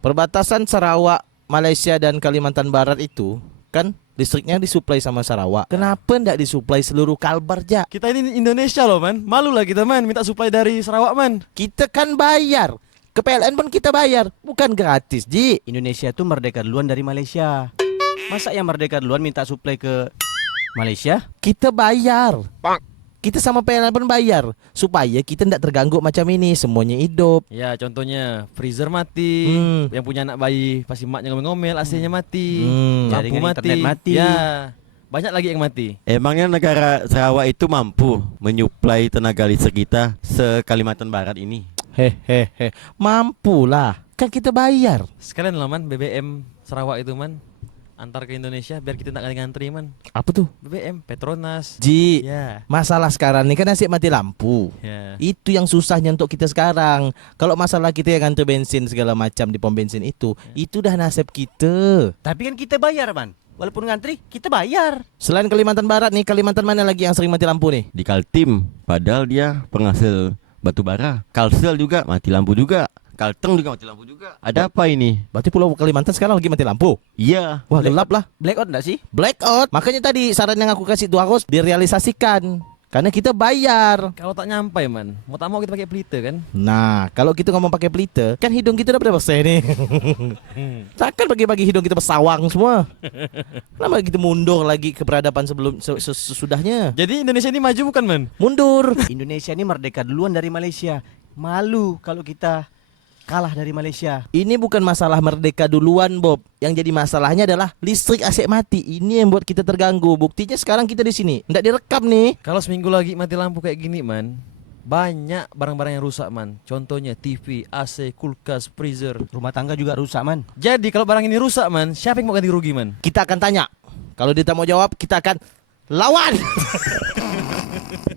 Perbatasan Sarawak, Malaysia dan Kalimantan Barat itu kan listriknya disuplai sama Sarawak. Kenapa ndak disuplai seluruh Kalbar, Jak? Kita ini Indonesia loh man. Malu lah kita man minta supply dari Sarawak man. Kita kan bayar. Ke PLN pun kita bayar, bukan gratis, Ji. Indonesia tuh merdeka duluan dari Malaysia. Masa yang merdeka duluan minta suplai ke Malaysia? Kita bayar. Kita sama PLN pun bayar supaya kita tidak terganggu macam ini, semuanya hidup. Ya contohnya freezer mati, yang punya anak bayi pasti maknya ngomel-ngomel, AC-nya mati, lampu Jaringan mati, internet mati. Ya banyak lagi yang mati. Emangnya negara Sarawak itu mampu menyuplai tenaga listrik kita se-Kalimantan Barat ini? Hehehe, mampulah. Kan kita bayar. Sekalian lah man BBM Sarawak itu man, antar ke Indonesia biar kita tak ngantri man. Apa tuh? BBM Petronas. Ji, Ya. masalah sekarang ini kan asyik mati lampu. Ya. Itu yang susahnya untuk kita sekarang. Kalau masalah kita yang ngantri bensin segala macam di pom bensin itu dah nasib kita. Tapi kan kita bayar, Man. Walaupun ngantri, kita bayar. Selain Kalimantan Barat nih, Kalimantan mana lagi yang sering mati lampu nih? Di Kaltim, padahal dia penghasil batu bara. Kalsel juga mati lampu juga. Kalteng juga mati lampu juga. Ada apa ini? Berarti Pulau Kalimantan sekarang lagi mati lampu. Iya. Wah, gelap lah. Blackout enggak sih? Blackout. Makanya tadi saran yang aku kasih tuh harus direalisasikan. Karena kita bayar. Kalau tak nyampai man, mau tak mau kita pakai pelita kan? Nah, kalau kita ngomong pakai pelita, kan hidung kita udah pada bersih nih. Takkan pagi-pagi hidung kita bersawang semua. Kenapa kita mundur lagi ke peradaban sebelum sesudahnya? Jadi Indonesia ini maju bukan man? Mundur. Indonesia ini merdeka duluan dari Malaysia. Malu kalau kita kalah dari Malaysia. Ini bukan masalah merdeka duluan, Bob. Yang jadi masalahnya adalah listrik asyik mati. Ini yang buat kita terganggu. Buktinya sekarang kita di sini, nggak direkam nih. Kalau seminggu lagi mati lampu kayak gini man, banyak barang-barang yang rusak man. Contohnya TV, AC, kulkas, freezer. Rumah tangga juga rusak, Man. Jadi kalau barang ini rusak man, siapa yang mau ganti rugi man? Kita akan tanya. Kalau dia tak mau jawab, kita akan lawan.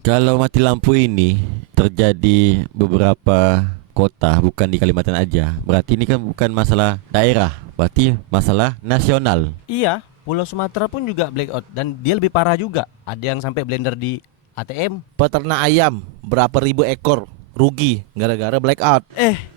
Kalau mati lampu ini terjadi beberapa kota, bukan di Kalimantan aja. Berarti ini kan bukan masalah daerah, berarti masalah nasional. Iya, Pulau Sumatera pun juga blackout dan dia lebih parah juga. Ada yang sampai blender di ATM. Peternak ayam berapa ribu ekor rugi gara-gara blackout.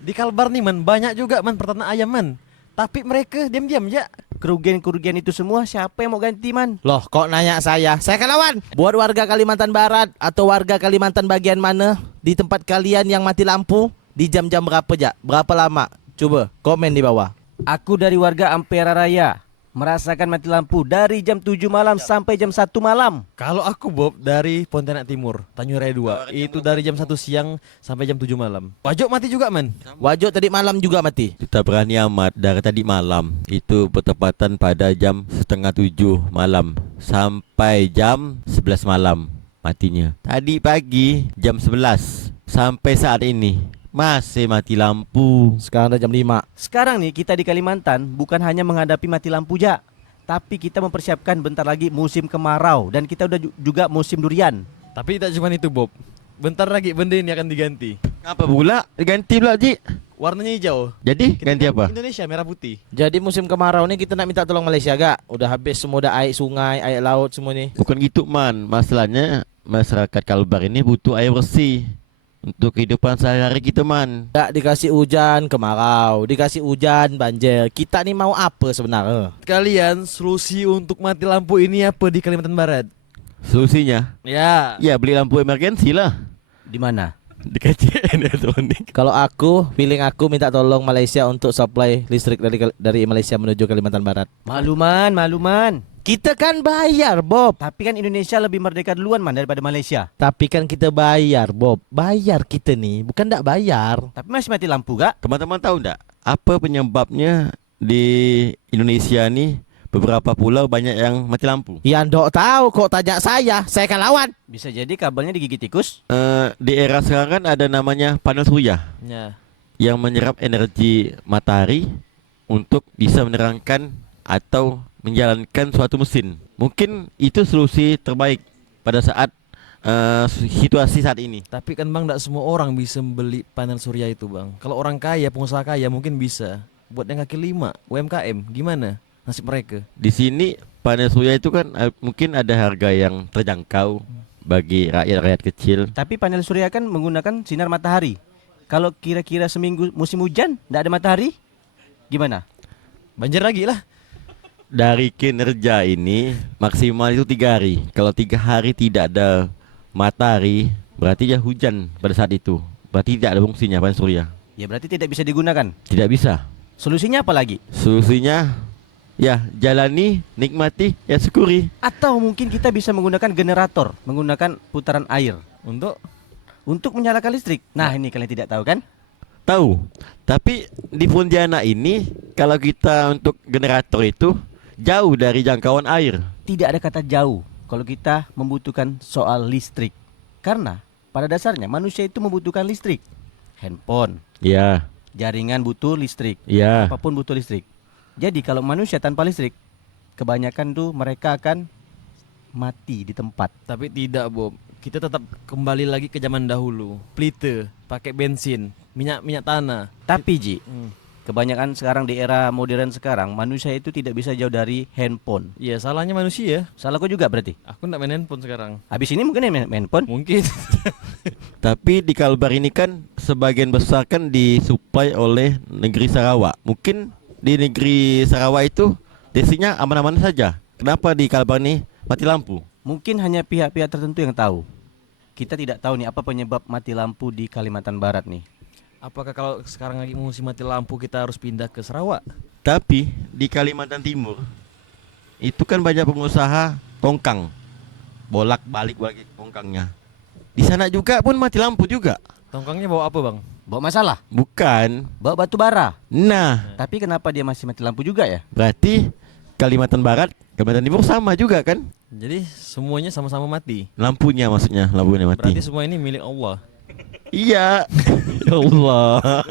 Di Kalbar nih man, banyak juga man peternak ayam man. Tapi mereka diam-diam ya. Kerugian-kerugian itu semua siapa yang mau ganti, Man? Loh, kok nanya saya akan lawan. Buat warga Kalimantan Barat atau warga Kalimantan bagian mana di tempat kalian yang mati lampu di jam-jam berapa, Jak? Berapa lama? Coba komen di bawah. Aku dari warga Ampera Raya merasakan mati lampu dari jam 7 malam sampai jam 1 malam. Kalau aku Bob dari Pontianak Timur, Tanjung Raya 2, itu dari jam 1 siang sampai jam 7 malam. Wajok mati juga man. Wajok tadi malam juga mati. Kita berani amat dari tadi malam. Itu bertepatan pada jam setengah 7 malam sampai jam 11 malam matinya. Tadi pagi jam 11 sampai saat ini masih mati lampu. Sekarang udah jam 5. Sekarang nih kita di Kalimantan bukan hanya menghadapi mati lampu, Jak, tapi kita mempersiapkan bentar lagi musim kemarau dan kita udah juga musim durian. Tapi tak cuma itu Bob. Bentar lagi benda ini akan diganti. Apa pula? Diganti pula, Ji. Warnanya hijau. Jadi Kita ganti kan apa? Indonesia merah putih. Jadi musim kemarau nih kita nak minta tolong Malaysia, gak? Udah habis semua, dah air sungai, air laut semua nih. Bukan gitu, Man. Masalahnya masyarakat Kalbar ini butuh air bersih untuk kehidupan sehari-hari kita, Man. Gak dikasih hujan kemarau, dikasih hujan banjir. Kita nih mau apa sebenarnya? Kalian solusi untuk mati lampu ini apa di Kalimantan Barat? Solusinya? Ya. Ya beli lampu emergensi lah. Di mana? Di KCN elektronik. Kalau aku, feeling aku minta tolong Malaysia untuk supply listrik dari Malaysia menuju Kalimantan Barat. Malu, Man. Kita kan bayar, Bob. Tapi kan Indonesia lebih merdeka duluan, Man, daripada Malaysia. Tapi kan kita bayar, Bob. Bayar kita nih, bukan ndak bayar. Tapi masih mati lampu, gak? Teman-teman tahu enggak apa penyebabnya di Indonesia nih beberapa pulau banyak yang mati lampu? Ya ndak tahu, kok tanya saya akan lawan. Bisa jadi kabelnya digigit tikus. Di era sekarang kan ada namanya panel surya Ya. yang menyerap energi matahari untuk bisa menerangkan atau menjalankan suatu mesin. Mungkin itu solusi terbaik pada saat situasi saat ini. Tapi kan bang, tidak semua orang bisa membeli panel surya itu bang. Kalau orang kaya, pengusaha kaya mungkin bisa. Buat yang kaki lima, UMKM, gimana nasib mereka? Di sini panel surya itu kan mungkin ada harga yang terjangkau bagi rakyat-rakyat kecil. Tapi panel surya kan menggunakan sinar matahari. Kalau kira-kira seminggu musim hujan, tidak ada matahari, Gimana? Banjir lagi lah. Dari kinerja ini maksimal itu 3 hari. Kalau 3 hari tidak ada matahari, berarti ya hujan pada saat itu. Berarti tidak ada fungsinya panel surya. Ya berarti tidak bisa digunakan. Tidak bisa. Solusinya apa lagi? Solusinya ya jalani, nikmati, ya syukuri. Atau mungkin kita bisa menggunakan generator, menggunakan putaran air Untuk menyalakan listrik. Nah, ini kalian tidak tahu kan? Tahu. Tapi di Pontianak ini kalau kita untuk generator itu jauh dari jangkauan air. Tidak ada kata jauh kalau kita membutuhkan soal listrik. Karena pada dasarnya manusia itu membutuhkan listrik. Handphone, Ya, jaringan butuh listrik, ya. apapun butuh listrik. Jadi kalau manusia tanpa listrik, kebanyakan tuh mereka akan mati di tempat. Tapi tidak, Bob. Kita tetap kembali lagi ke zaman dahulu. Pelite, pakai bensin, minyak tanah. Tapi Ji, Hmm. kebanyakan sekarang di era modern sekarang, manusia itu tidak bisa jauh dari handphone. Ya, salahnya manusia. Salahku juga berarti. Aku nggak main handphone sekarang. Habis ini mungkin main handphone. Mungkin. Tapi di Kalbar ini kan sebagian besar kan disuplai oleh negeri Sarawak. Mungkin di negeri Sarawak itu desinya aman-aman saja. Kenapa di Kalbar ini mati lampu? Mungkin hanya pihak-pihak tertentu yang tahu. Kita tidak tahu nih apa penyebab mati lampu di Kalimantan Barat nih. Apakah kalau sekarang lagi musim mati lampu kita harus pindah ke Sarawak? Tapi di Kalimantan Timur itu kan banyak pengusaha tongkang, bolak-balik balik tongkangnya. Di sana juga pun mati lampu juga. Tongkangnya bawa apa, Bang? Bawa masalah, Bukan. bawa batu bara. Nah, Tapi kenapa dia masih mati lampu juga ya? berarti Kalimantan Barat, Kalimantan Timur sama juga kan? Jadi semuanya sama-sama mati. Lampunya maksudnya, lampunya mati. Berarti semua ini milik Allah. Iya. Ya Allah.